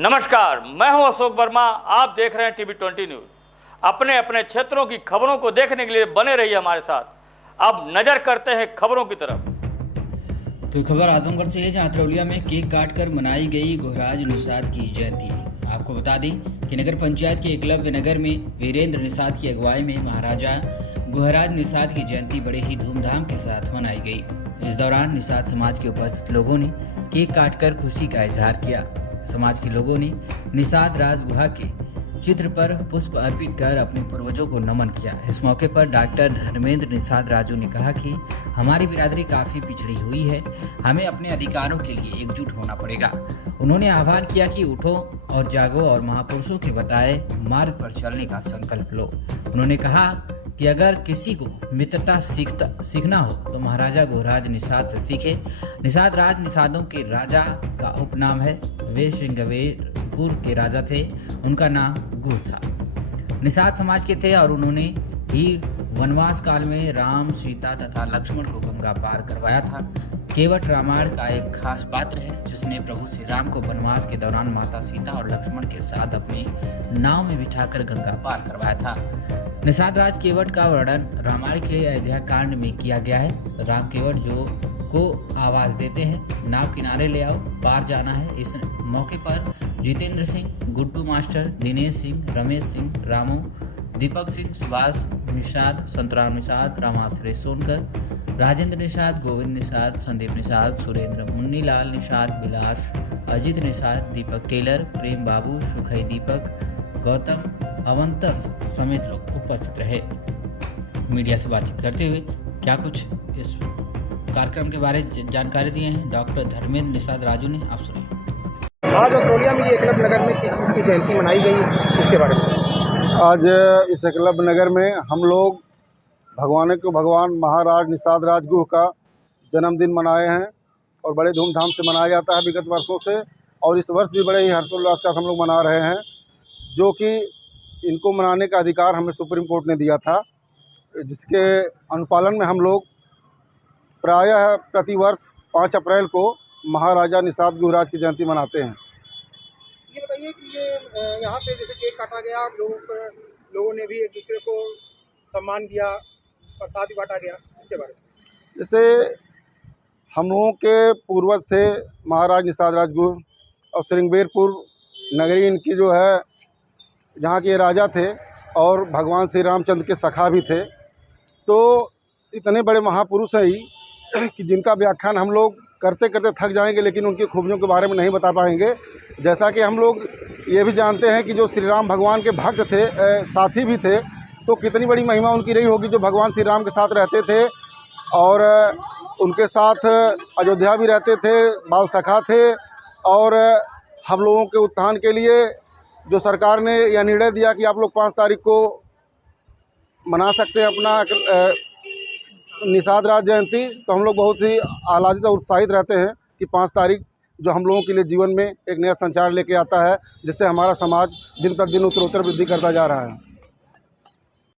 नमस्कार, मैं हूं अशोक वर्मा। आप देख रहे हैं टीवी 20 न्यूज। अपने अपने क्षेत्रों की खबरों को देखने के लिए बने रहिए हमारे साथ। अब नजर करते हैं खबरों की तरफ। तो खबर आजमगढ़ से है, जहां तरौलिया में केक काटकर मनाई गई गुहराज निषाद की जयंती। आपको बता दें कि नगर पंचायत के एकलव्य नगर में वीरेंद्र निषाद की अगुवाई में महाराजा गुहराज निषाद की जयंती बड़े ही धूमधाम के साथ मनाई गई। इस दौरान निषाद समाज के उपस्थित लोगों ने केक काटकर खुशी का इजहार किया। समाज के लोगों ने निषाद राज गुहा के चित्र पर पुष्प अर्पित कर अपने पूर्वजों को नमन किया। इस मौके पर डॉक्टर धर्मेंद्र निषाद राजू ने कहा कि हमारी बिरादरी काफ़ी पिछड़ी हुई है, हमें अपने अधिकारों के लिए एकजुट होना पड़ेगा। उन्होंने आह्वान किया कि उठो और जागो और महापुरुषों के बताए मार्ग पर चलने का संकल्प लो। उन्होंने कहा कि अगर किसी को मित्रता सीखना हो तो महाराजा गुहराज निषाद से सीखे। निषाद राज निषादों के राजा का उपनाम है। वे श्रृंगवेरपुर के राजा थे, उनका नाम गुह था। निषाद समाज के थे और उन्होंने ही वनवास काल में राम, सीता तथा लक्ष्मण को गंगा पार करवाया था। केवट रामायण का एक खास पात्र है जिसने प्रभु श्री राम को वनवास के दौरान माता सीता और लक्ष्मण के साथ अपनी नाव में बिठाकर गंगा पार करवाया था। निषाद राज केवट का वर्णन रामायण के अयोध्या कांड में किया गया है। राम केवट जो को आवाज देते हैं, नाव किनारे ले आओ, पार जाना है। इस मौके पर जितेंद्र सिंह, गुड्डू मास्टर, दिनेश सिंह, रमेश सिंह, रामू, दीपक सिंह, सुभाष निषाद, संतराम निषाद, रामाश्रय सोनकर, राजेंद्र निषाद, गोविंद निषाद, संदीप निषाद, सुरेंद्र, मुन्नीलाल निषाद, विलास, अजित निषाद, दीपक टेलर, प्रेम बाबू, सुखई दीपक, गौतम अवंतस समेत लोग उपस्थित रहे। मीडिया से बातचीत करते हुए क्या कुछ इस कार्यक्रम के बारे में जानकारी दिए हैं डॉक्टर धर्मेंद्र निषाद राजू ने, आप सुनिए। आज तरौलिया में ये एकलव्य नगर में किसकी जयंती मनाई गई, इसके बारे में। आज इस एकलव्य नगर में हम लोग भगवान महाराज निषाद राज गुह का जन्मदिन मनाए हैं और बड़े धूमधाम से मनाया जाता है विगत वर्षों से, और इस वर्ष भी बड़े ही हर्षोल्लास के साथ हम लोग मना रहे हैं, जो कि इनको मनाने का अधिकार हमें सुप्रीम कोर्ट ने दिया था, जिसके अनुपालन में हम लोग प्रायः प्रतिवर्ष 5 अप्रैल को महाराजा निषाद गुहराज की जयंती मनाते हैं। ये बताइए कि ये यहाँ पे जैसे केक काटा गया, लोगों ने भी एक दूसरे को सम्मान दिया, प्रसाद भी बांटा गया, इसके बारे में। जैसे हम लोगों के पूर्वज थे महाराज निषाद राज गुह, और श्रृंगवेरपुर नगरी इनकी जो है, जहाँ के राजा थे और भगवान श्री रामचंद्र के सखा भी थे। तो इतने बड़े महापुरुष हैं ही कि जिनका व्याख्यान हम लोग करते करते थक जाएंगे, लेकिन उनकी खूबियों के बारे में नहीं बता पाएंगे। जैसा कि हम लोग ये भी जानते हैं कि जो श्री राम भगवान के भक्त थे, साथी भी थे, तो कितनी बड़ी महिमा उनकी रही होगी, जो भगवान श्री राम के साथ रहते थे और उनके साथ अयोध्या भी रहते थे, बाल सखा थे। और हम लोगों के उत्थान के लिए जो सरकार ने यह निर्णय दिया कि आप लोग 5 तारीख को मना सकते हैं अपना निषाद राज जयंती, तो हम लोग बहुत ही आह्लादित और उत्साहित रहते हैं कि 5 तारीख जो हम लोगों के लिए जीवन में एक नया संचार लेके आता है, जिससे हमारा समाज दिन प्रतिदिन उत्तरोत्तर वृद्धि करता जा रहा है।